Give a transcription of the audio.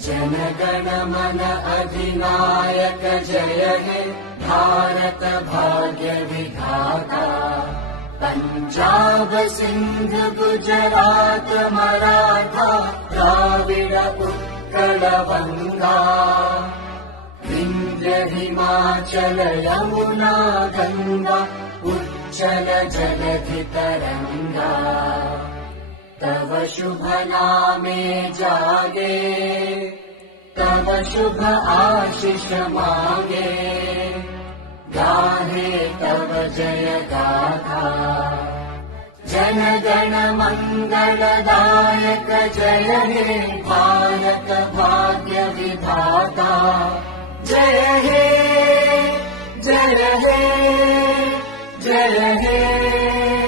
जनगण मन अधिनायक जय हे भारत भाग्य विधाता। पंजाब सिंध गुजरात मराठा द्राविड उत्कल गंगा। विंध्य हिमाचल यमुना गंगा उच्चल जलधि तरंगा। तव शुभ नामे जागे तव शुभ आशीष मांगे। गाहे तव जय गाथा जन गण मंगलदायक जय हे भारत भाग्य विधाता। जय हे जय हे जय हे।